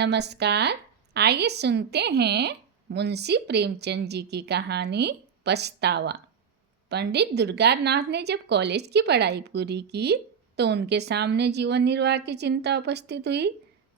नमस्कार। आइए सुनते हैं मुंशी प्रेमचंद जी की कहानी पछतावा। पंडित दुर्गानाथ ने जब कॉलेज की पढ़ाई पूरी की तो उनके सामने जीवन निर्वाह की चिंता उपस्थित हुई।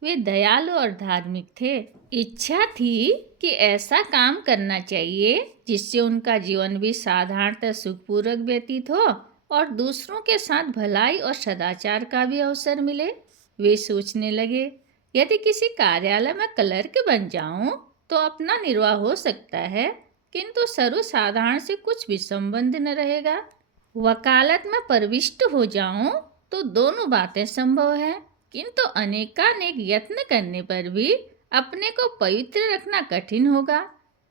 वे दयालु और धार्मिक थे। इच्छा थी कि ऐसा काम करना चाहिए जिससे उनका जीवन भी साधारणतः सुखपूर्वक व्यतीत हो और दूसरों के साथ भलाई और सदाचार का भी अवसर मिले। वे सोचने लगे, यदि किसी कार्यालय में क्लर्क बन जाऊं तो अपना निर्वाह हो सकता है, किंतु सर्वसाधारण से कुछ भी संबंध न रहेगा। वकालत में प्रविष्ट हो जाऊं तो दोनों बातें संभव है, किंतु अनेकानेक यत्न करने पर भी अपने को पवित्र रखना कठिन होगा।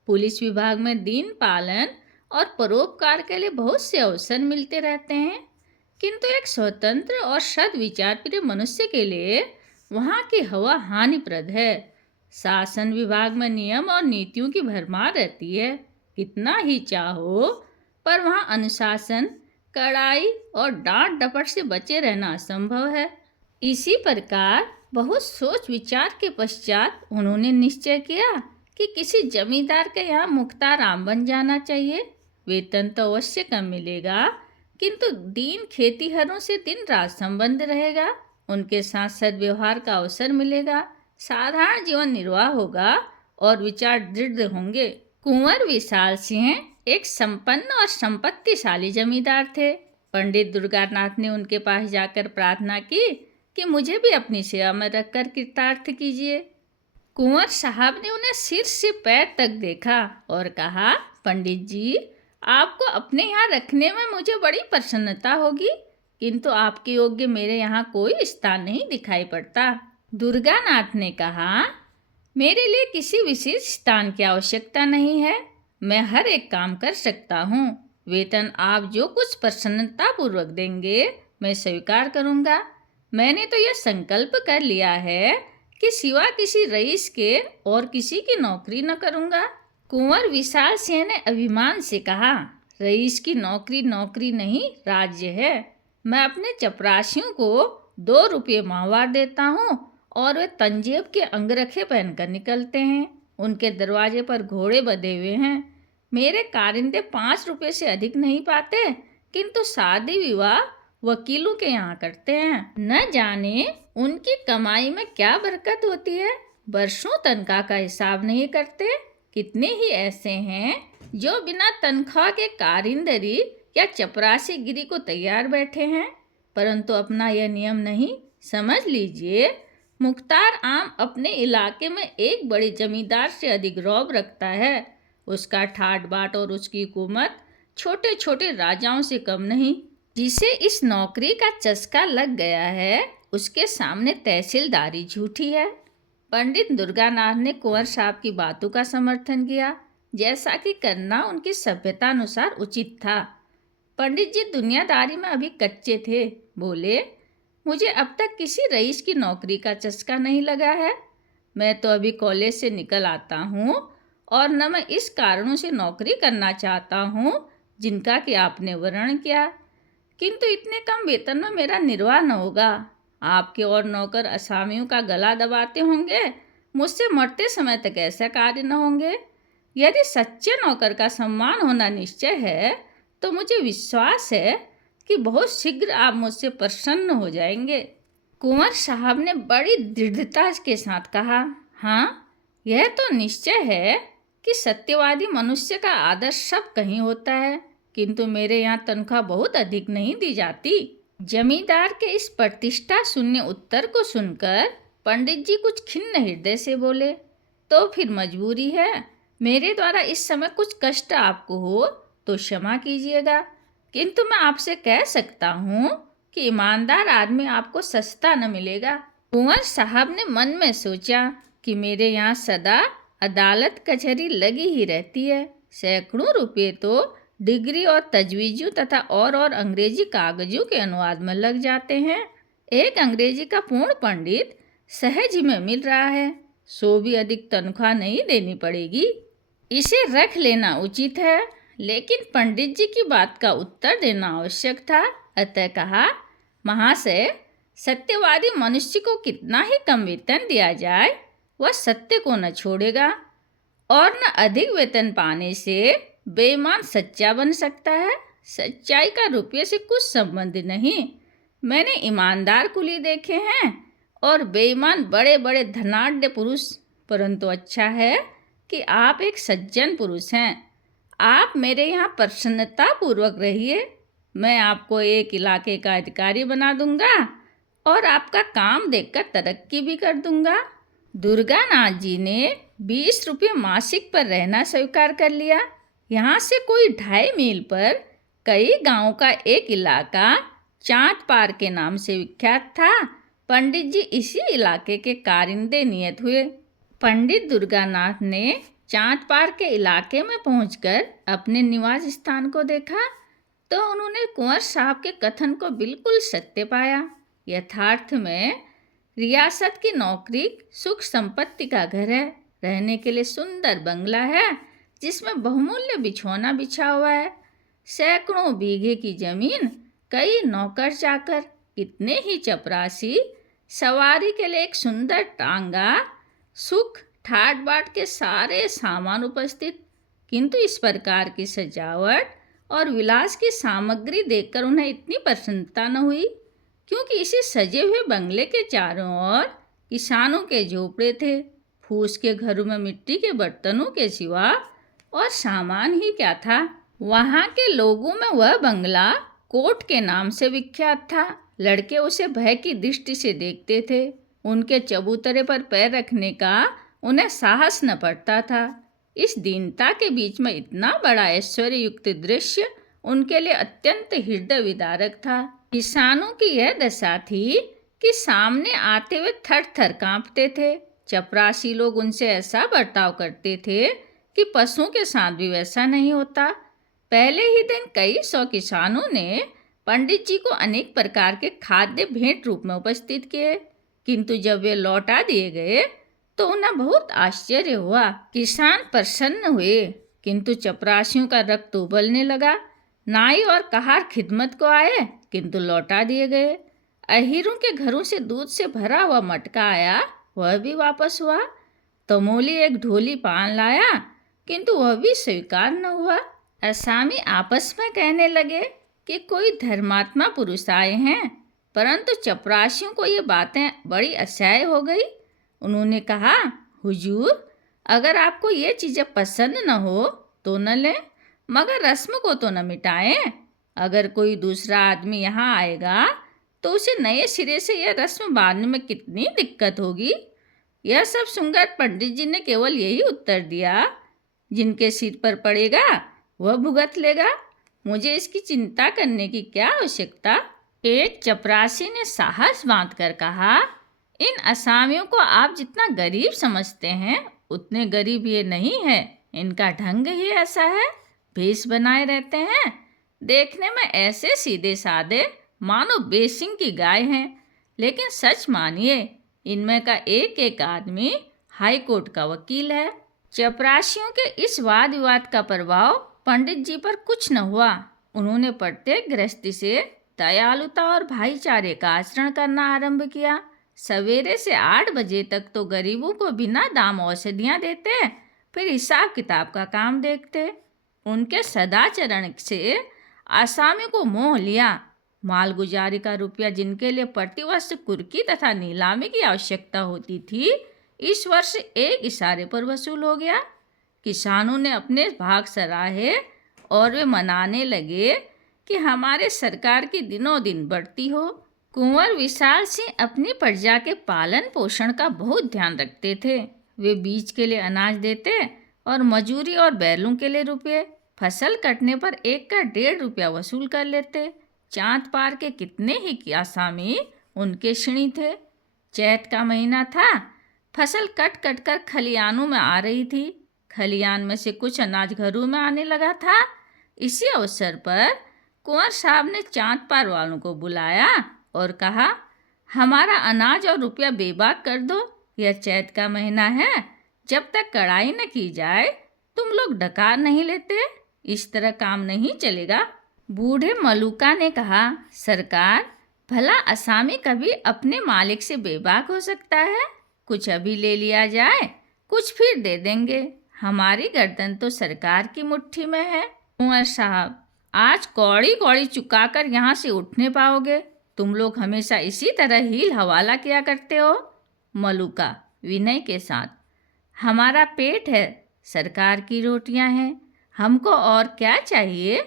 पुलिस विभाग में दीन पालन और परोपकार के लिए बहुत से अवसर मिलते रहते हैं, किंतु एक स्वतंत्र और सद्विचार प्रिय मनुष्य के लिए वहाँ की हवा हानिप्रद है। शासन विभाग में नियम और नीतियों की भरमार रहती है। कितना ही चाहो पर वहाँ अनुशासन, कड़ाई और डांट डपट से बचे रहना असंभव है। इसी प्रकार बहुत सोच विचार के पश्चात उन्होंने निश्चय किया कि किसी जमींदार के यहाँ मुख्ताराम बन जाना चाहिए। वेतन तो अवश्य कम मिलेगा, किंतु दीन खेतीहरों से दिन रात संबंध रहेगा। उनके साथ सद्व्यवहार का अवसर मिलेगा, साधारण जीवन निर्वाह होगा और विचार दृढ़ होंगे। कुंवर विशाल सिंह एक संपन्न और संपत्तिशाली जमींदार थे। पंडित दुर्गानाथ ने उनके पास जाकर प्रार्थना की कि मुझे भी अपनी सेवा में रखकर कृतार्थ कीजिए। कुंवर साहब ने उन्हें सिर से पैर तक देखा और कहा, पंडित जी, आपको अपने यहाँ रखने में मुझे बड़ी प्रसन्नता होगी, किंतु आपके योग्य मेरे यहाँ कोई स्थान नहीं दिखाई पड़ता। दुर्गानाथ ने कहा, मेरे लिए किसी विशेष स्थान की आवश्यकता नहीं है। मैं हर एक काम कर सकता हूँ। वेतन आप जो कुछ प्रसन्नता पूर्वक देंगे मैं स्वीकार करूँगा। मैंने तो यह संकल्प कर लिया है कि सिवा किसी रईस के और किसी की नौकरी न करूँगा। कुंवर विशाल सिंह ने अभिमान से कहा, रईस की नौकरी नौकरी नहीं, राज्य है। मैं अपने चपरासियों को 2 रुपये माहवार देता हूँ और वे तंजेब के अंगरखे पहनकर निकलते हैं। उनके दरवाजे पर घोड़े बंधे हुए हैं। मेरे कारिंदे 5 रुपये से अधिक नहीं पाते, किंतु शादी विवाह वकीलों के यहाँ करते हैं। न जाने उनकी कमाई में क्या बरकत होती है। वर्षों तनख्वाह का हिसाब नहीं करते। कितने ही ऐसे हैं जो बिना तनख्वाह के कारिंदरी या चपरासी गिरी को तैयार बैठे हैं, परंतु अपना यह नियम नहीं। समझ लीजिए, मुख्तार आम अपने इलाके में एक बड़े जमींदार से अधिक रौब रखता है। उसका ठाट बाट और उसकी हुकूमत छोटे छोटे राजाओं से कम नहीं। जिसे इस नौकरी का चस्का लग गया है, उसके सामने तहसीलदारी झूठी है। पंडित दुर्गानाथ ने कुंवर साहब की बातों का समर्थन किया, जैसा कि करना उनकी सभ्यता अनुसार उचित था। पंडित जी दुनियादारी में अभी कच्चे थे। बोले, मुझे अब तक किसी रईस की नौकरी का चस्का नहीं लगा है। मैं तो अभी कॉलेज से निकल आता हूँ और न मैं इस कारणों से नौकरी करना चाहता हूँ जिनका कि आपने वर्णन किया, किंतु इतने कम वेतन में मेरा निर्वाह न होगा। आपके और नौकर असामियों का गला दबाते होंगे, मुझसे मरते समय तक ऐसा कार्य न होंगे। यदि सच्चे नौकर का सम्मान होना निश्चय है तो मुझे विश्वास है कि बहुत शीघ्र आप मुझसे प्रसन्न हो जाएंगे। कुंवर साहब ने बड़ी दृढ़ता के साथ कहा, हाँ, यह तो निश्चय है कि सत्यवादी मनुष्य का आदर सब कहीं होता है, किंतु मेरे यहाँ तनख्वाह बहुत अधिक नहीं दी जाती। जमींदार के इस प्रतिष्ठा शून्य उत्तर को सुनकर पंडित जी कुछ खिन्न हृदय से बोले, तो फिर मजबूरी है। मेरे द्वारा इस समय कुछ कष्ट आपको हो तो क्षमा कीजिएगा, किंतु मैं आपसे कह सकता हूँ कि ईमानदार आदमी आपको सस्ता न मिलेगा। कुंवर साहब ने मन में सोचा कि मेरे यहाँ सदा अदालत कचहरी लगी ही रहती है। सैकड़ों रुपये तो डिग्री और तजवीज़ों तथा और अंग्रेजी कागजों के अनुवाद में लग जाते हैं। एक अंग्रेजी का पूर्ण पंडित सहज ही में मिल रहा है, सो भी अधिक तनख्वाह नहीं देनी पड़ेगी। इसे रख लेना उचित है, लेकिन पंडित जी की बात का उत्तर देना आवश्यक था। अतः कहा, महाशय, सत्यवादी मनुष्य को कितना ही कम वेतन दिया जाए, वह सत्य को न छोड़ेगा और न अधिक वेतन पाने से बेईमान सच्चा बन सकता है। सच्चाई का रुपये से कुछ संबंध नहीं। मैंने ईमानदार कुली देखे हैं और बेईमान बड़े बड़े धनाढ्य पुरुष, परंतु अच्छा है कि आप एक सज्जन पुरुष हैं। आप मेरे यहाँ प्रसन्नता पूर्वक रहिए। मैं आपको एक इलाके का अधिकारी बना दूंगा और आपका काम देखकर तरक्की भी कर दूंगा। दुर्गानाथ जी ने 20 रुपये मासिक पर रहना स्वीकार कर लिया। यहाँ से कोई 2.5 मील पर कई गांवों का एक इलाका चांद पार के नाम से विख्यात था। पंडित जी इसी इलाके के कारिंदे नियत हुए। पंडित दुर्गानाथ ने चांद पार के इलाके में पहुंचकर अपने निवास स्थान को देखा तो उन्होंने कुंवर साहब के कथन को बिल्कुल सत्य पाया। यथार्थ में रियासत की नौकरी सुख संपत्ति का घर है। रहने के लिए सुंदर बंगला है जिसमें बहुमूल्य बिछौना बिछा हुआ है। सैकड़ों बीघे की जमीन, कई नौकर चाकर, कितने ही चपरासी, सवारी के लिए एक सुंदर टांगा, सुख ठाट बाट के सारे सामान उपस्थित। किंतु इस प्रकार की सजावट और विलास की सामग्री देखकर उन्हें इतनी प्रसन्नता न हुई, क्योंकि इसी सजे हुए बंगले के चारों ओर किसानों के झोपड़े थे। फूस के घरों में मिट्टी के बर्तनों के सिवा और सामान ही क्या था। वहाँ के लोगों में वह बंगला कोट के नाम से विख्यात था। लड़के उसे भय की दृष्टि से देखते थे। उनके चबूतरे पर पैर रखने का उन्हें साहस न पड़ता था। इस दीनता के बीच में इतना बड़ा ऐश्वर्य युक्त दृश्य उनके लिए अत्यंत हृदय विदारक था। किसानों की यह दशा थी कि सामने आते हुए थर थर कांपते थे। चपरासी लोग उनसे ऐसा बर्ताव करते थे कि पशुओं के साथ भी वैसा नहीं होता। पहले ही दिन कई 100 किसानों ने पंडित जी को अनेक प्रकार के खाद्य भेंट रूप में उपस्थित किए, किंतु जब वे लौटा दिए गए तो उन्हें बहुत आश्चर्य हुआ। किसान प्रसन्न हुए, किंतु चपरासियों का रक्त उबलने लगा। नाई और कहार खिदमत को आए, किंतु लौटा दिए गए। अहीरों के घरों से दूध से भरा हुआ मटका आया, वह भी वापस हुआ। तमोली एक ढोली पान लाया, किंतु वह भी स्वीकार न हुआ। असामी आपस में कहने लगे कि कोई धर्मात्मा पुरुष आए हैं, परंतु चपरासियों को ये बातें बड़ी असह्य हो गई। उन्होंने कहा, हुजूर, अगर आपको ये चीज़ें पसंद न हो तो न लें, मगर रस्म को तो न मिटाएं। अगर कोई दूसरा आदमी यहाँ आएगा तो उसे नए सिरे से यह रस्म बांधने में कितनी दिक्कत होगी। यह सब सुनकर पंडित जी ने केवल यही उत्तर दिया, जिनके सिर पर पड़ेगा वह भुगत लेगा। मुझे इसकी चिंता करने की क्या आवश्यकता। एक चपरासी ने साहस बांधकर कहा, इन असामियों को आप जितना गरीब समझते हैं उतने गरीब ये नहीं है। इनका ढंग ही ऐसा है, भेष बनाए रहते हैं। देखने में ऐसे सीधे साधे मानो बेसिंग की गाय हैं, लेकिन सच मानिए इनमें का एक एक आदमी हाई कोर्ट का वकील है। चपरासियों के इस वाद विवाद का प्रभाव पंडित जी पर कुछ न हुआ। उन्होंने प्रत्येक गृहस्थी से दयालुता और भाईचारे का आचरण करना आरंभ किया। सवेरे से 8 बजे तक तो गरीबों को बिना दाम औषधियाँ देते, फिर हिसाब किताब का काम देखते। उनके सदाचरण से आसामी को मोह लिया। मालगुजारी का रुपया जिनके लिए प्रतिवर्ष कुर्की तथा नीलामी की आवश्यकता होती थी, इस वर्ष एक इशारे पर वसूल हो गया। किसानों ने अपने भाग सराहे और वे मनाने लगे कि हमारे सरकार की दिनों दिन बढ़ती हो। कुंवर विशाल सिंह अपनी प्रजा के पालन पोषण का बहुत ध्यान रखते थे। वे बीज के लिए अनाज देते और मजूरी और बैलों के लिए रुपये। फसल कटने पर एक का 1.5 रुपया वसूल कर लेते। चांद पार के कितने ही आसामी उनके ऋणी थे। चैत का महीना था। फसल कट कट कर खलियानों में आ रही थी। खलियान में से कुछ अनाज घरों में आने लगा था। इसी अवसर पर कुंवर साहब ने चांद पार वालों को बुलाया और कहा, हमारा अनाज और रुपया बेबाक कर दो। यह चैत का महीना है, जब तक कड़ाई न की जाए तुम लोग डकार नहीं लेते। इस तरह काम नहीं चलेगा। बूढ़े मलूका ने कहा, सरकार, भला असामी कभी अपने मालिक से बेबाक हो सकता है? कुछ अभी ले लिया जाए, कुछ फिर दे देंगे। हमारी गर्दन तो सरकार की मुट्ठी में है। कुंवर साहब, आज कौड़ी कौड़ी चुकाकर यहाँ से उठने पाओगे? तुम लोग हमेशा इसी तरह हील हवाला किया करते हो। मलूका विनय के साथ, हमारा पेट है, सरकार की रोटियां हैं, हमको और क्या चाहिए?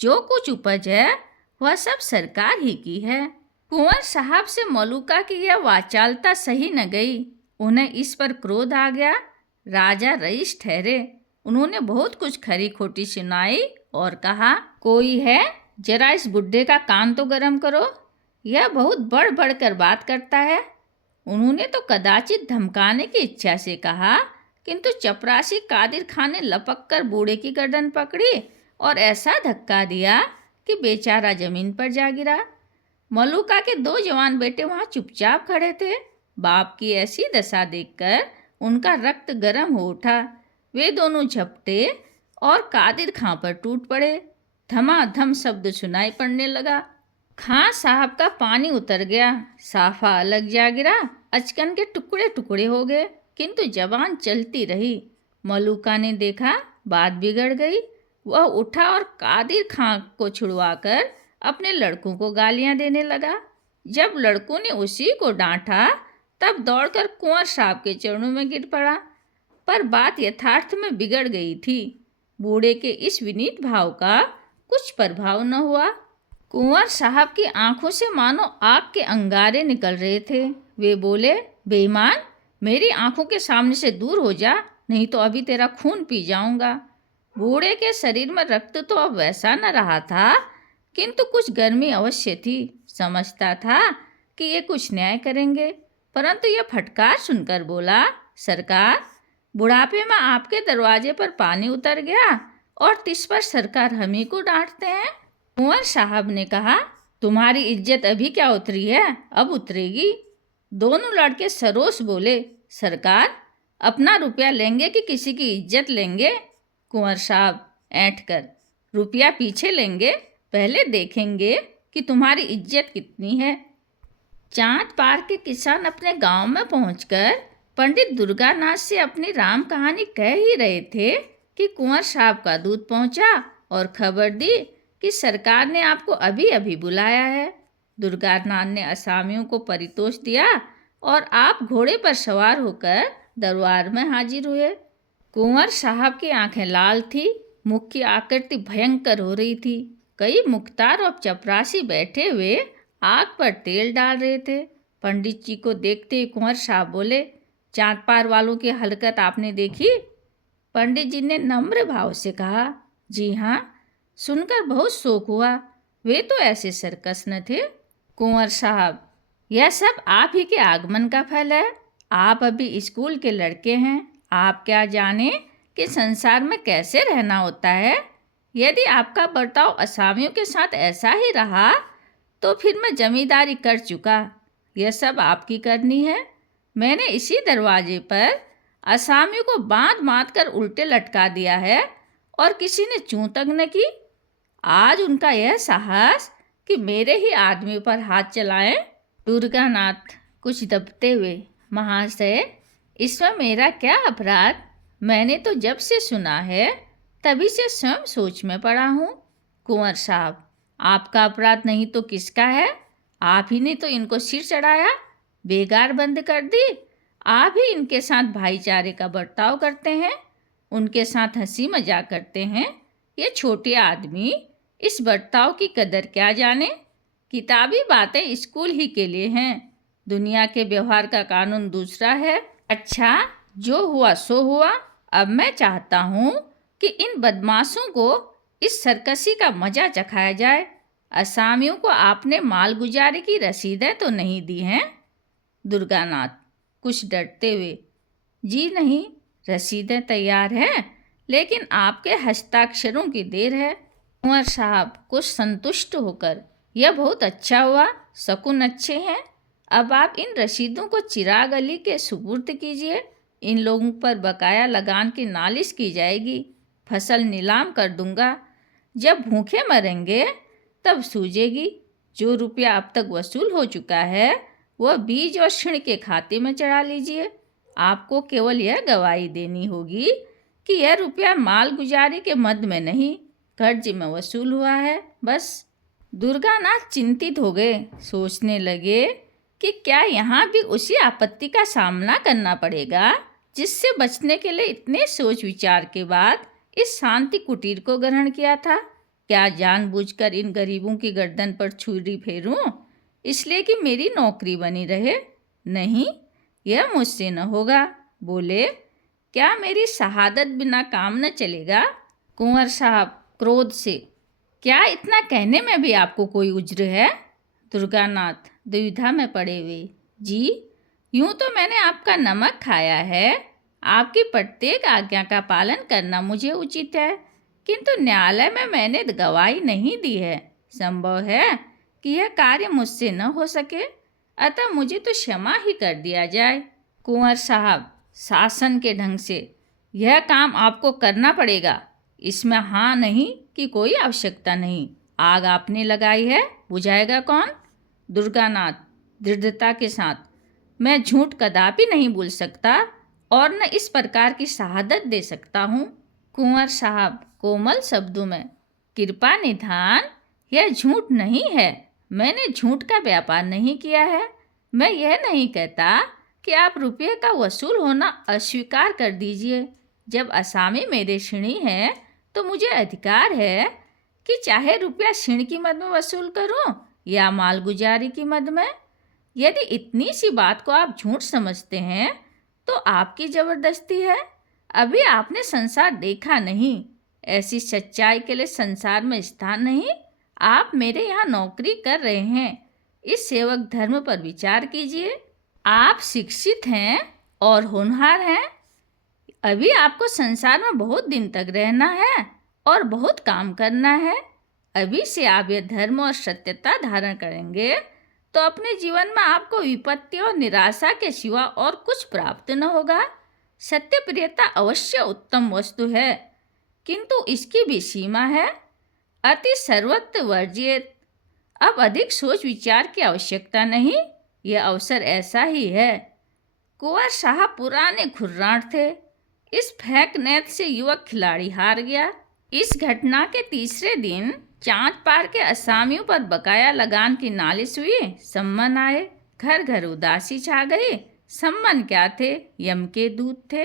जो कुछ उपज है वह सब सरकार ही की है। कुंवर साहब से मलूका की यह वाचालता सही न गई। उन्हें इस पर क्रोध आ गया। राजा रईस ठहरे। उन्होंने बहुत कुछ खरी खोटी सुनाई और कहा, कोई है, जरा इस बुड्ढे का कान तो गरम करो, यह बहुत बढ़ बढ़ कर बात करता है। उन्होंने तो कदाचित धमकाने की इच्छा से कहा, किंतु चपरासी कादिर खान ने लपक कर बूढ़े की गर्दन पकड़ी और ऐसा धक्का दिया कि बेचारा जमीन पर जा गिरा। मलूका के 2 जवान बेटे वहां चुपचाप खड़े थे। बाप की ऐसी दशा देखकर उनका रक्त गर्म हो उठा। वे दोनों झपटे और कादिर खां पर टूट पड़े। धमाधम शब्द सुनाई पड़ने लगा। खां साहब का पानी उतर गया, साफा अलग जा गिरा, अचकन के टुकड़े टुकड़े हो गए, किंतु जबान चलती रही। मलूका ने देखा बात बिगड़ गई। वह उठा और कादिर खां को छुड़वाकर अपने लड़कों को गालियां देने लगा। जब लड़कों ने उसी को डांटा तब दौड़कर कुंवर साहब के चरणों में गिर पड़ा। पर बात यथार्थ में बिगड़ गई थी। बूढ़े के इस विनीत भाव का कुछ प्रभाव न हुआ। कुंवर साहब की आंखों से मानो आग के अंगारे निकल रहे थे। वे बोले, बेईमान, मेरी आंखों के सामने से दूर हो जा, नहीं तो अभी तेरा खून पी जाऊंगा। बूढ़े के शरीर में रक्त तो अब वैसा न रहा था, किंतु कुछ गर्मी अवश्य थी। समझता था कि ये कुछ न्याय करेंगे, परंतु यह फटकार सुनकर बोला, सरकार, बुढ़ापे में आपके दरवाजे पर पानी उतर गया और तिस पर सरकार हम ही को डांटते हैं। कुंवर साहब ने कहा, तुम्हारी इज्जत अभी क्या उतरी है, अब उतरेगी। दोनों लड़के सरोस बोले, सरकार, अपना रुपया लेंगे कि किसी की इज्जत लेंगे? कुंवर साहब ऐंठ कर, रुपया पीछे लेंगे, पहले देखेंगे कि तुम्हारी इज्जत कितनी है। चांद पार के किसान अपने गांव में पहुंचकर पंडित दुर्गानाथ से अपनी राम कहानी कह ही रहे थे कि कुंवर साहब का दूत पहुंचा और खबर दी कि सरकार ने आपको अभी अभी बुलाया है। दुर्गानाथ ने असामियों को परितोष दिया और आप घोड़े पर सवार होकर दरबार में हाजिर हुए। कुंवर साहब की आंखें लाल थी, मुख की आकृति भयंकर हो रही थी। कई मुख्तार और चपरासी बैठे हुए आग पर तेल डाल रहे थे। पंडित जी को देखते ही कुंवर साहब बोले, चांद पार वालों की हरकत आपने देखी? पंडित जी ने नम्र भाव से कहा, जी हाँ, सुनकर बहुत शोक हुआ, वे तो ऐसे सर्कस न थे। कुंवर साहब, यह सब आप ही के आगमन का फल है। आप अभी स्कूल के लड़के हैं, आप क्या जाने कि संसार में कैसे रहना होता है। यदि आपका बर्ताव असामियों के साथ ऐसा ही रहा तो फिर मैं जमींदारी कर चुका। यह सब आपकी करनी है। मैंने इसी दरवाजे पर असामियों को बांध बांध कर उल्टे लटका दिया है और किसी ने चूं तक न की। आज उनका यह साहस कि मेरे ही आदमी पर हाथ चलाएं। दुर्गानाथ कुछ दबते हुए, महाशय, इसमें मेरा क्या अपराध? मैंने तो जब से सुना है तभी से स्वयं सोच में पड़ा हूँ। कुंवर साहब, आपका अपराध नहीं तो किसका है? आप ही ने तो इनको सिर चढ़ाया, बेगार बंद कर दी। आप ही इनके साथ भाईचारे का बर्ताव करते हैं, उनके साथ हंसी मजाक करते हैं। ये छोटे आदमी इस बर्ताव की कदर क्या जाने? किताबी बातें स्कूल ही के लिए हैं, दुनिया के व्यवहार का कानून दूसरा है। अच्छा, जो हुआ सो हुआ। अब मैं चाहता हूँ कि इन बदमाशों को इस सरकसी का मजा चखाया जाए। असामियों को आपने मालगुजारी की रसीदें तो नहीं दी हैं? दुर्गानाथ कुछ डरते हुए, जी नहीं, रसीदें तैयार हैं, लेकिन आपके हस्ताक्षरों की देर है। कुंवर साहब कुछ संतुष्ट होकर, यह बहुत अच्छा हुआ, शकुन अच्छे हैं। अब आप इन रसीदों को चिराग अली के सुपुर्द कीजिए। इन लोगों पर बकाया लगान की नालिश की जाएगी। फसल नीलाम कर दूंगा। जब भूखे मरेंगे तब सूझेगी। जो रुपया अब तक वसूल हो चुका है वह बीज और ऋण के खाते में चढ़ा लीजिए। आपको केवल यह गवाही देनी होगी कि यह रुपया मालगुजारी के मद में नहीं, कर्ज में वसूल हुआ है, बस। दुर्गानाथ चिंतित हो गए। सोचने लगे कि क्या यहाँ भी उसी आपत्ति का सामना करना पड़ेगा जिससे बचने के लिए इतने सोच विचार के बाद इस शांति कुटीर को ग्रहण किया था। क्या जानबूझकर इन गरीबों की गर्दन पर छुरी फेरूं इसलिए कि मेरी नौकरी बनी रहे? नहीं, यह मुझसे न होगा। बोले, क्या मेरी शहादत बिना काम न चलेगा? कुंवर साहब क्रोध से, क्या इतना कहने में भी आपको कोई उज्र है? दुर्गानाथ दुविधा में पड़े हुए, जी, यूं तो मैंने आपका नमक खाया है, आपकी प्रत्येक आज्ञा का पालन करना मुझे उचित है, किंतु न्यायालय में मैंने गवाही नहीं दी है। संभव है कि यह कार्य मुझसे न हो सके, अतः मुझे तो क्षमा ही कर दिया जाए। कुंवर साहब शासन के ढंग से, यह काम आपको करना पड़ेगा, इसमें हाँ नहीं की कोई आवश्यकता नहीं। आग आपने लगाई है, बुझाएगा कौन? दुर्गानाथ दृढ़ता के साथ, मैं झूठ कदापि नहीं बोल सकता और न इस प्रकार की शहादत दे सकता हूँ। कुंवर साहब कोमल शब्दों में, कृपा निधान, यह झूठ नहीं है, मैंने झूठ का व्यापार नहीं किया है। मैं यह नहीं कहता कि आप रुपये का वसूल होना अस्वीकार कर दीजिए। जब असामी मेरे ऋणी हैं तो मुझे अधिकार है कि चाहे रुपया ऋण की मद में वसूल करूं या मालगुजारी की मद में। यदि इतनी सी बात को आप झूठ समझते हैं तो आपकी ज़बरदस्ती है। अभी आपने संसार देखा नहीं, ऐसी सच्चाई के लिए संसार में स्थान नहीं। आप मेरे यहाँ नौकरी कर रहे हैं, इस सेवक धर्म पर विचार कीजिए। आप शिक्षित हैं और होनहार हैं, अभी आपको संसार में बहुत दिन तक रहना है और बहुत काम करना है। अभी से आप यह धर्म और सत्यता धारण करेंगे तो अपने जीवन में आपको विपत्ति और निराशा के सिवा और कुछ प्राप्त न होगा। सत्य प्रियता अवश्य उत्तम वस्तु है, किंतु इसकी भी सीमा है। अति सर्वत्र वर्जित। अब अधिक सोच विचार की आवश्यकता नहीं, यह अवसर ऐसा ही है। कुंवर साहब पुराने खुर्राट थे। इस फेंक नेत से युवक खिलाड़ी हार गया। इस घटना के तीसरे दिन चांद पार के असामियों पर बकाया लगान की नालिश हुई। सम्मन आए, घर घर उदासी छा गई। सम्मन क्या थे, यम के दूत थे।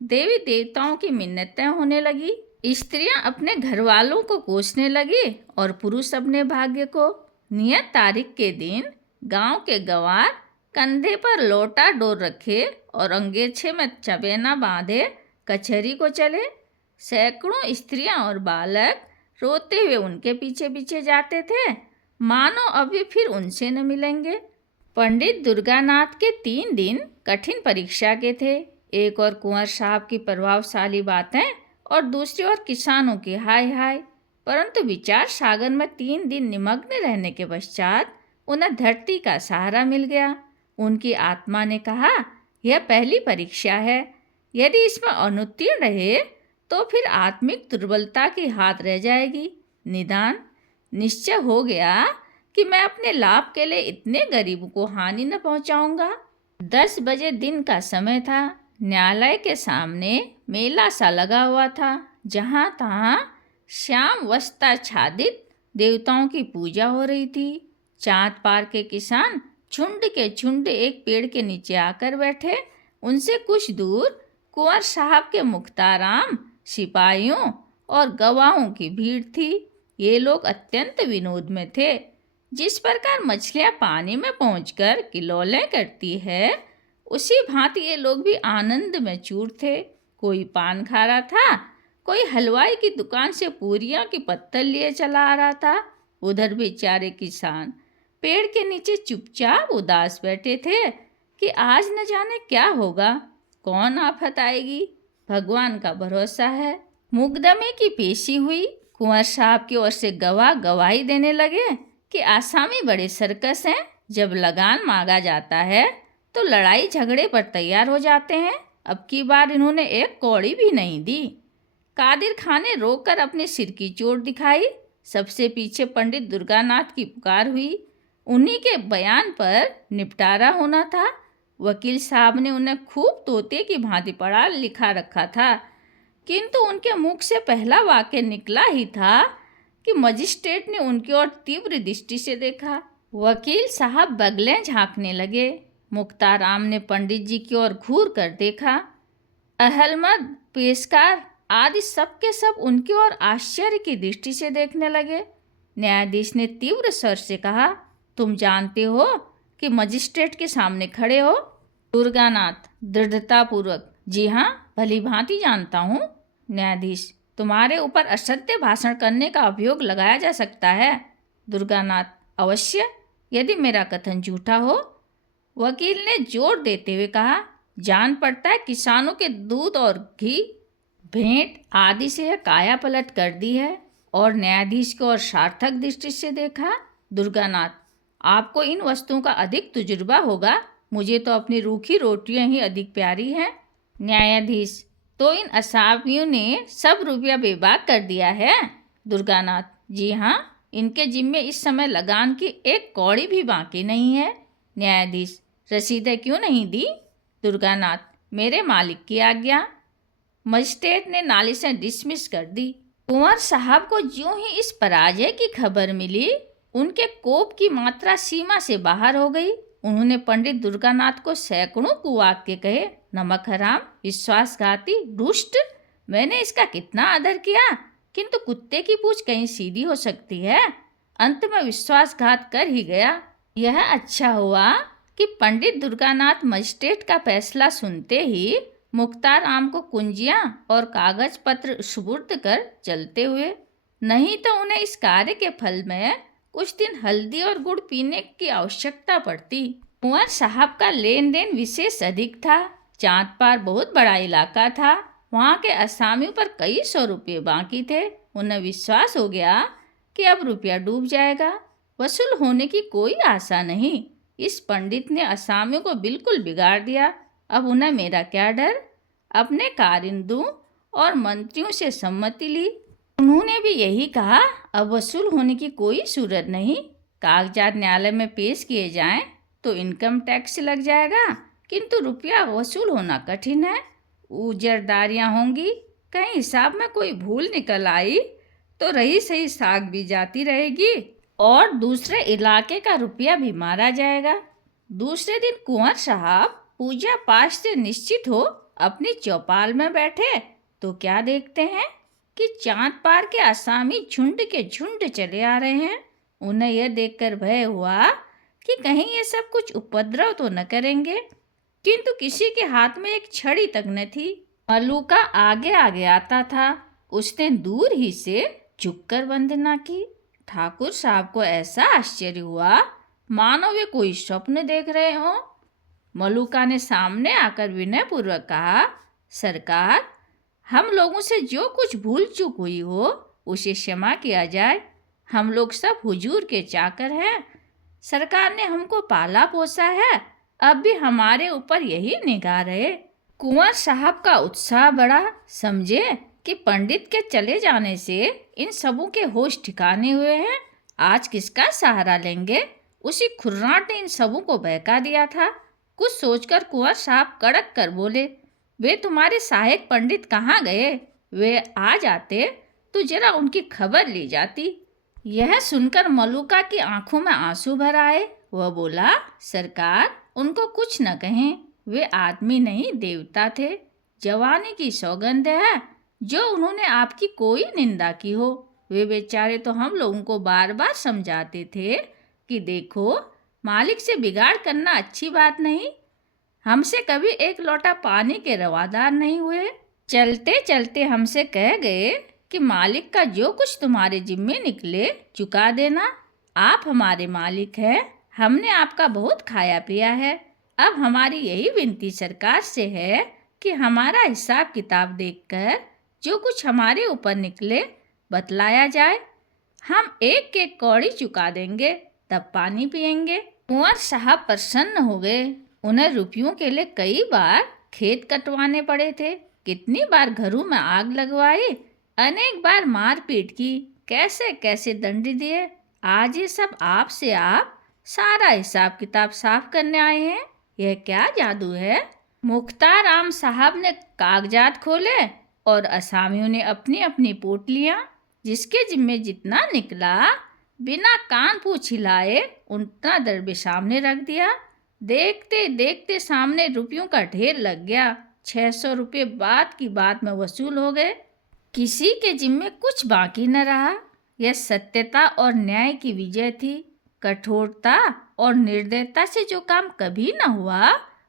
देवी देवताओं की मिन्नतें होने लगी। स्त्रियां अपने घर वालों को कोसने लगी और पुरुष अपने भाग्य को। नियत तारीख के दिन गांव के गंवार कंधे पर लोटा डोर रखे और अंगेछे में चबेना बांधे कचहरी को चले। सैकड़ों स्त्रियां और बालक रोते हुए उनके पीछे पीछे जाते थे, मानो अभी फिर उनसे न मिलेंगे। पंडित दुर्गानाथ के 3 दिन कठिन परीक्षा के थे। एक और कुंवर साहब की प्रभावशाली बातें और दूसरी ओर किसानों की हाय हाय। परंतु विचार सागर में 3 दिन निमग्न रहने के पश्चात उन्हें धरती का सहारा मिल गया। उनकी आत्मा ने कहा, यह पहली परीक्षा है, यदि इसमें अनुत्तीर्ण रहे तो फिर आत्मिक दुर्बलता की हाथ रह जाएगी। निदान निश्चय हो गया कि मैं अपने लाभ के लिए इतने गरीबों को हानि न पहुंचाऊंगा। 10 बजे दिन का समय था। न्यायालय के सामने मेला सा लगा हुआ था, जहाँ तहाँ श्याम वस्त्राच्छादित देवताओं की पूजा हो रही थी। चांद पार के किसान झुंड के झुंड एक पेड़ के नीचे आकर बैठे। उनसे कुछ दूर कुंवर साहब के मुख्ताराम, सिपाहियों और गवाहों की भीड़ थी। ये लोग अत्यंत विनोद में थे। जिस प्रकार मछलियाँ पानी में पहुंचकर किलोलें करती है, उसी भांति ये लोग भी आनंद में चूर थे। कोई पान खा रहा था, कोई हलवाई की दुकान से पूरियां की पत्तल लिए चला आ रहा था। उधर बेचारे किसान पेड़ के नीचे चुपचाप उदास बैठे थे कि आज न जाने क्या होगा, कौन आफत आएगी, भगवान का भरोसा है। मुकदमे की पेशी हुई। कुंवर साहब की ओर से गवाह गवाही देने लगे कि आसामी बड़े सर्कस हैं। जब लगान मांगा जाता है तो लड़ाई झगड़े पर तैयार हो जाते हैं। अब की बार इन्होंने एक कौड़ी भी नहीं दी। कादिर खान ने रोककर अपने सिर की चोट दिखाई। सबसे पीछे पंडित दुर्गानाथ की पुकार हुई, उन्हीं के बयान पर निपटारा होना था। वकील साहब ने उन्हें खूब तोते की भांति पढ़ा लिखा रखा था, किंतु उनके मुख से पहला वाक्य निकला ही था कि मजिस्ट्रेट ने उनकी ओर तीव्र दृष्टि से देखा। वकील साहब बगलें झांकने लगे। मुख्ताराम ने पंडित जी की ओर घूर कर देखा। अहलमद, पेशकार आदि सब के सब उनकी ओर आश्चर्य की दृष्टि से देखने लगे। न्यायाधीश ने तीव्र स्वर से कहा, तुम जानते हो कि मजिस्ट्रेट के सामने खड़े हो? दुर्गानाथ दृढ़तापूर्वक, जी हाँ, भली भांति जानता हूँ। न्यायाधीश, तुम्हारे ऊपर असत्य भाषण करने का अभियोग लगाया जा सकता है। दुर्गानाथ, अवश्य, यदि मेरा कथन झूठा हो। वकील ने जोर देते हुए कहा, जान पड़ता है किसानों के दूध और घी, भेंट आदि से यह काया पलट कर दी है। और न्यायाधीश को और सार्थक दृष्टि से देखा। दुर्गानाथ, आपको इन वस्तुओं का अधिक तजुर्बा होगा, मुझे तो अपनी रूखी रोटियां ही अधिक प्यारी हैं। न्यायाधीश, तो इन असामियों ने सब रुपया बेबाक कर दिया है? दुर्गानाथ, जी हाँ, इनके जिम्मे इस समय लगान की एक कौड़ी भी बाकी नहीं है। न्यायाधीश, रसीदें क्यों नहीं दी? दुर्गानाथ, मेरे मालिक की आज्ञा। मजिस्ट्रेट ने नालिशें डिसमिस कर दी। कुंवर साहब को ज्यों ही इस पराजय की खबर मिली, उनके कोप की मात्रा सीमा से बाहर हो गई। उन्होंने पंडित दुर्गानाथ को सैकड़ों कुवाक्य कहे, नमक हराम, विश्वासघाती, दुष्ट। मैंने इसका कितना आदर किया, किंतु कुत्ते की पूंछ कहीं सीधी हो सकती है। अंत में विश्वासघात कर ही गया। यह अच्छा हुआ कि पंडित दुर्गानाथ मजिस्ट्रेट का फैसला सुनते ही मुख्ताराम को कुंजियां और कागज पत्र सुपुर्द कर चलते हुए, नहीं तो उन्हें इस कार्य के फल में कुछ दिन हल्दी और गुड़ पीने की आवश्यकता पड़ती। कुंवर साहब का लेन देन विशेष अधिक था। चांदपार बहुत बड़ा इलाका था। वहाँ के असामियों पर कई 100 रुपये बाकी थे। उन्हें विश्वास हो गया कि अब रुपया डूब जाएगा, वसूल होने की कोई आशा नहीं। इस पंडित ने असामियों को बिल्कुल बिगाड़ दिया। अब उन्हें मेरा क्या डर। अपने कारिंदों और मंत्रियों से सम्मति ली। उन्होंने भी यही कहा, अब वसूल होने की कोई सूरत नहीं। कागजात न्यायालय में पेश किए जाएं तो इनकम टैक्स लग जाएगा, किंतु रुपया वसूल होना कठिन है। उजरदारियां होंगी, कहीं हिसाब में कोई भूल निकल आई तो रही सही साख भी जाती रहेगी और दूसरे इलाके का रुपया भी मारा जाएगा। दूसरे दिन कुंवर साहब पूजा पाठ से निश्चित हो अपनी चौपाल में बैठे तो क्या देखते हैं कि चांद पार के आसामी झुंड के झुंड चले आ रहे हैं। उन्हें यह देखकर भय हुआ कि कहीं ये सब कुछ उपद्रव तो न करेंगे, किंतु किसी के हाथ में एक छड़ी तक न थी। मलूका आगे आगे आता था। उसने दूर ही से झुककर वंदना की। ठाकुर साहब को ऐसा आश्चर्य हुआ मानो वे कोई स्वप्न देख रहे हों। मलूका ने सामने आकर विनयपूर्वक कहा, सरकार, हम लोगों से जो कुछ भूल चूक हुई हो उसे क्षमा किया जाए। हम लोग सब हुजूर के चाकर हैं। सरकार ने हमको पाला पोसा है, अब भी हमारे ऊपर यही निगाह रहे। कुंवर साहब का उत्साह बढ़ा। समझे कि पंडित के चले जाने से इन सबों के होश ठिकाने हुए हैं। आज किसका सहारा लेंगे? उसी खुर्राट ने इन सबों को बहका दिया था। कुछ सोचकर कुंवर साहब कड़क कर बोले, वे तुम्हारे सहायक पंडित कहाँ गए? वे आ जाते तो जरा उनकी खबर ली जाती। यह सुनकर मलूका की आंखों में आंसू भर आए। वह बोला, सरकार, उनको कुछ न कहें, वे आदमी नहीं देवता थे। जवानी की सौगंध है जो उन्होंने आपकी कोई निंदा की हो। वे बेचारे तो हम लोगों को बार बार समझाते थे कि देखो, मालिक से बिगाड़ करना अच्छी बात नहीं। हमसे कभी एक लोटा पानी के रवादार नहीं हुए। चलते चलते हमसे कह गए कि मालिक का जो कुछ तुम्हारे जिम्मे निकले चुका देना। आप हमारे मालिक हैं, हमने आपका बहुत खाया पिया है। अब हमारी यही विनती सरकार से है कि हमारा हिसाब किताब देखकर जो कुछ हमारे ऊपर निकले बतलाया जाए। हम एक एक कौड़ी चुका देंगे, तब पानी पिएंगे। कुंवर साहब प्रसन्न हो गए। उन्हें रुपयों के लिए कई बार खेत कटवाने पड़े थे, कितनी बार घरों में आग लगवाई, अनेक बार मारपीट की, कैसे कैसे दंड दिए। आज ये सब आप से आप सारा हिसाब किताब साफ करने आए हैं। यह क्या जादू है? मुख्तार आम साहब ने कागजात खोले और असामियों ने अपनी अपनी पोटलियां, जिसके जिम्मे जितना निकला, बिना कान पूछ हिलाए उतना दरबे सामने रख दिया। देखते देखते सामने रुपयों का ढेर लग गया। 600 रुपये बात की बात में वसूल हो गए। किसी के जिम्मे कुछ बाकी न रहा। यह सत्यता और न्याय की विजय थी। कठोरता और निर्दयता से जो काम कभी न हुआ,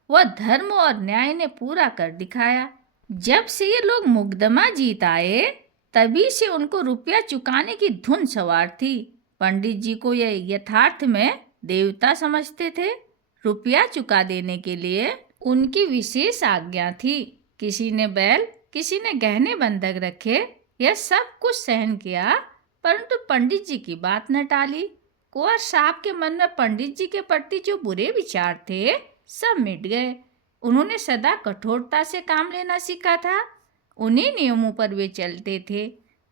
वह धर्म और न्याय ने पूरा कर दिखाया। जब से ये लोग मुकदमा जीत आए, तभी से उनको रुपया चुकाने की धुन सवार थी। पंडित जी को यह यथार्थ में देवता समझते थे। रुपया चुका देने के लिए उनकी विशेष आज्ञा थी। किसी ने बैल, किसी ने गहने बंधक रखे। यह सब कुछ सहन किया, परंतु पंडित जी की बात न टाली। कुंवर साहब के मन में पंडित जी के प्रति जो बुरे विचार थे, सब मिट गए। उन्होंने सदा कठोरता से काम लेना सीखा था। उन्हीं नियमों पर वे चलते थे।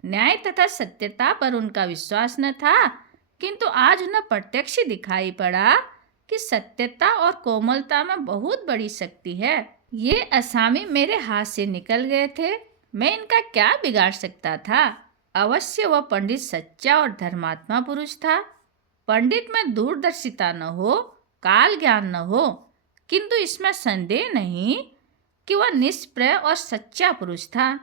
न्याय तथा सत्यता पर उनका विश्वास न था, किंतु आज उन्हें प्रत्यक्ष दिखाई पड़ा कि सत्यता और कोमलता में बहुत बड़ी शक्ति है। ये असामी मेरे हाथ से निकल गए थे, मैं इनका क्या बिगाड़ सकता था? अवश्य वह पंडित सच्चा और धर्मात्मा पुरुष था। पंडित में दूरदर्शिता न हो, काल ज्ञान न हो, किंतु इसमें संदेह नहीं कि वह निष्प्रय और सच्चा पुरुष था।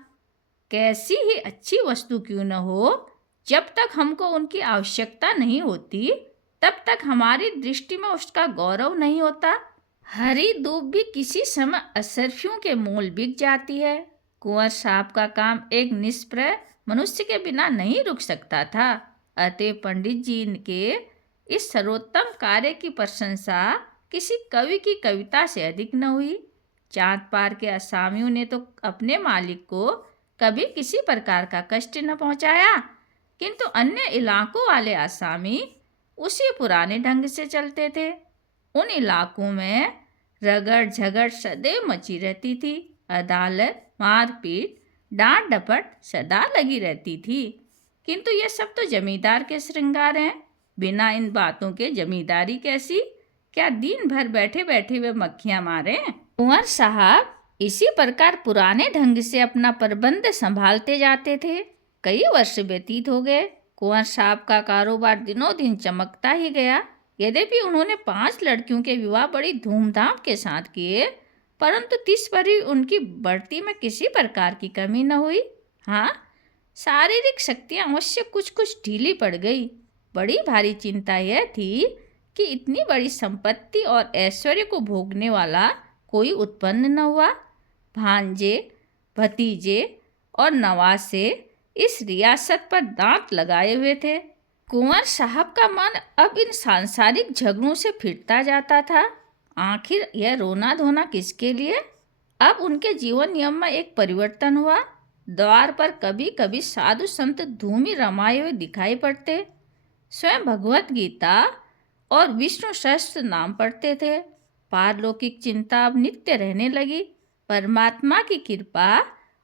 कैसी ही अच्छी वस्तु क्यों न हो, जब तक हमको उनकी आवश्यकता नहीं होती, तब तक हमारी दृष्टि में उसका गौरव नहीं होता। हरी दूब भी किसी समय असरफियों के मोल बिक जाती है। कुंवर साहब का काम एक निष्प्रय मनुष्य के बिना नहीं रुक सकता था। अतः पंडित जी के इस सर्वोत्तम कार्य की प्रशंसा किसी कवि की कविता से अधिक न हुई। चांद पार के असामियों ने तो अपने मालिक को कभी किसी प्रकार का कष्ट न पहुंचाया, किंतु अन्य इलाकों वाले आसामी उसी पुराने ढंग से चलते थे। उन इलाकों में रगड़ झगड़ सदैव मची रहती थी। अदालत, मारपीट, डांट डपट सदा लगी रहती थी। किंतु ये सब तो जमींदार के श्रृंगार हैं। बिना इन बातों के जमींदारी कैसी? क्या दिन भर बैठे बैठे वे मक्खियां मारे? कुंवर साहब इसी प्रकार पुराने ढंग से अपना प्रबंध संभालते जाते थे। कई वर्ष व्यतीत हो गए। कुंवर साहब का कारोबार दिनों दिन चमकता ही गया। यद्यपि उन्होंने 5 लड़कियों के विवाह बड़ी धूमधाम के साथ किए, परंतु 30 पर ही उनकी बढ़ती में किसी प्रकार की कमी न हुई। हाँ, शारीरिक शक्तियाँ अवश्य कुछ कुछ ढीली पड़ गई। बड़ी भारी चिंता यह थी कि इतनी बड़ी संपत्ति और ऐश्वर्य को भोगने वाला कोई उत्पन्न न हुआ। भांजे, भतीजे और नवासे इस रियासत पर दांत लगाए हुए थे। कुंवर साहब का मन अब इन सांसारिक झगड़ों से फिरता जाता था। आखिर यह रोना धोना किसके लिए? अब उनके जीवन नियम में एक परिवर्तन हुआ। द्वार पर कभी कभी साधु संत धूमि रमाए हुए दिखाई पड़ते। स्वयं भगवत गीता और विष्णु सहस्त्र नाम पढ़ते थे। पारलौकिक चिंता अब नित्य रहने लगी। परमात्मा की कृपा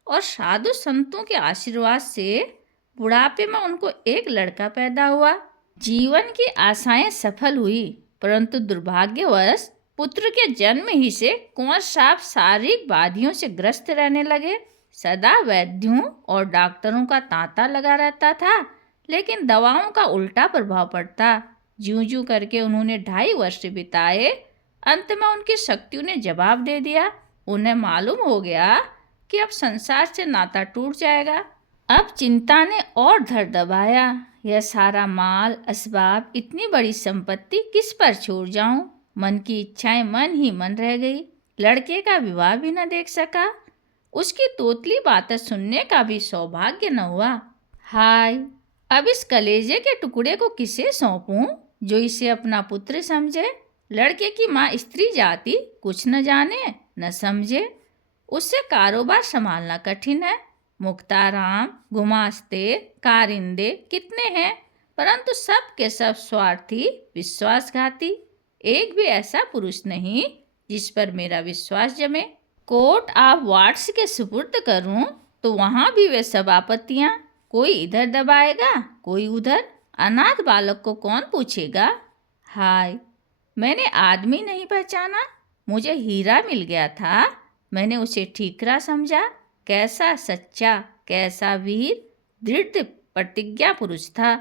और साधु संतों के आशीर्वाद से बुढ़ापे में उनको एक लड़का पैदा हुआ। जीवन की आशाएं सफल हुई, परंतु दुर्भाग्यवश पुत्र के जन्म ही से कुंवर साहब शारीरिक व्याधियों से ग्रस्त रहने लगे। सदा वैद्यों और डॉक्टरों का तांता लगा रहता था, लेकिन दवाओं का उल्टा प्रभाव पड़ता। ज्यों ज्यों करके उन्होंने 2.5 वर्ष बिताए। अंत में उनकी शक्तियों ने जवाब दे दिया। उन्हें मालूम हो गया कि अब संसार से नाता टूट जाएगा। अब चिंता ने और धर दबाया। यह सारा माल असबाब, इतनी बड़ी संपत्ति किस पर छोड़ जाऊं? मन की इच्छाएं मन ही मन रह गई। लड़के का विवाह भी न देख सका। उसकी तोतली बातें सुनने का भी सौभाग्य न हुआ। हाय, अब इस कलेजे के टुकड़े को किसे सौंपूं जो इसे अपना पुत्र समझे? लड़के की माँ स्त्री जाति कुछ न जाने न समझे। उससे कारोबार संभालना कठिन है। मुख्ताराम, गुमास्ते, कारिंदे कितने हैं, परंतु सब के सब स्वार्थी, विश्वासघाती। एक भी ऐसा पुरुष नहीं जिस पर मेरा विश्वास जमे। कोर्ट ऑफ वार्ड्स के सुपुर्द करूं तो वहां भी वे सब आपत्तियां। कोई इधर दबाएगा, कोई उधर। अनाथ बालक को कौन पूछेगा? हाय, मैंने आदमी नहीं पहचाना, मुझे हीरा मिल गया था। मैंने उसे ठीकरा समझा। कैसा सच्चा, कैसा वीर, दृढ़ प्रतिज्ञा पुरुष था।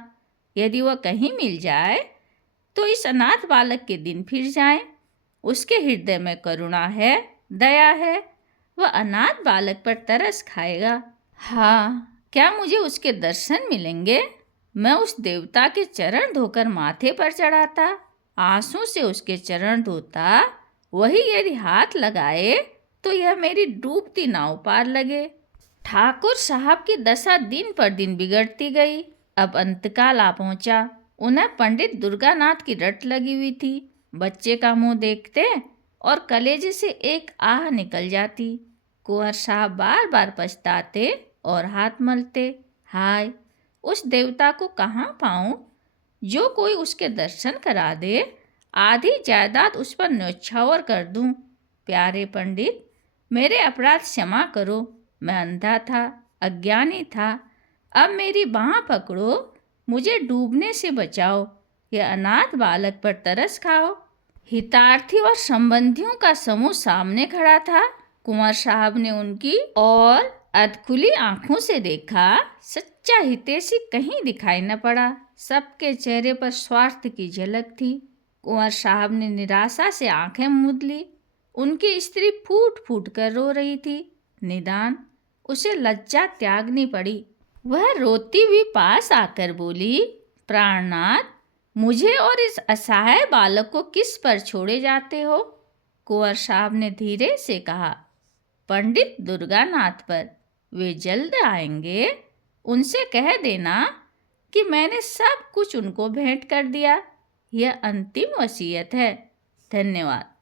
यदि वह कहीं मिल जाए तो इस अनाथ बालक के दिन फिर जाएं। उसके हृदय में करुणा है, दया है। वह अनाथ बालक पर तरस खाएगा। हाँ, क्या मुझे उसके दर्शन मिलेंगे? मैं उस देवता के चरण धोकर माथे पर चढ़ाता, आंसू से उसके चरण धोता। वही यदि हाथ लगाए तो यह मेरी डूबती नाव पार लगे। ठाकुर साहब की दशा दिन पर दिन बिगड़ती गई। अब अंतकाल आ पहुंचा। उन्हें पंडित दुर्गानाथ की रट लगी हुई थी। बच्चे का मुंह देखते और कलेजे से एक आह निकल जाती। कुंवर साहब बार बार पछताते और हाथ मलते। हाय, उस देवता को कहाँ पाऊं जो कोई उसके दर्शन करा दे। आधी जायदाद उस पर न्यौछावर कर दूं। प्यारे पंडित, मेरे अपराध क्षमा करो। मैं अंधा था, अज्ञानी था। अब मेरी बाँह पकड़ो, मुझे डूबने से बचाओ। यह अनाथ बालक पर तरस खाओ। हितार्थी और संबंधियों का समूह सामने खड़ा था। कुंवर साहब ने उनकी और अधखुली आंखों से देखा। सच्चा हितैषी कहीं दिखाई न पड़ा। सबके चेहरे पर स्वार्थ की झलक थी। कुंवर साहब ने निराशा से आंखें मूंद ली। उनकी स्त्री फूट फूट कर रो रही थी। निदान उसे लज्जा त्यागनी पड़ी। वह रोती हुई पास आकर बोली, प्राणनाथ, मुझे और इस असहाय बालक को किस पर छोड़े जाते हो? कुंवर साहब ने धीरे से कहा, पंडित दुर्गानाथ पर। वे जल्द आएंगे। उनसे कह देना कि मैंने सब कुछ उनको भेंट कर दिया। यह अंतिम वसीयत है। धन्यवाद।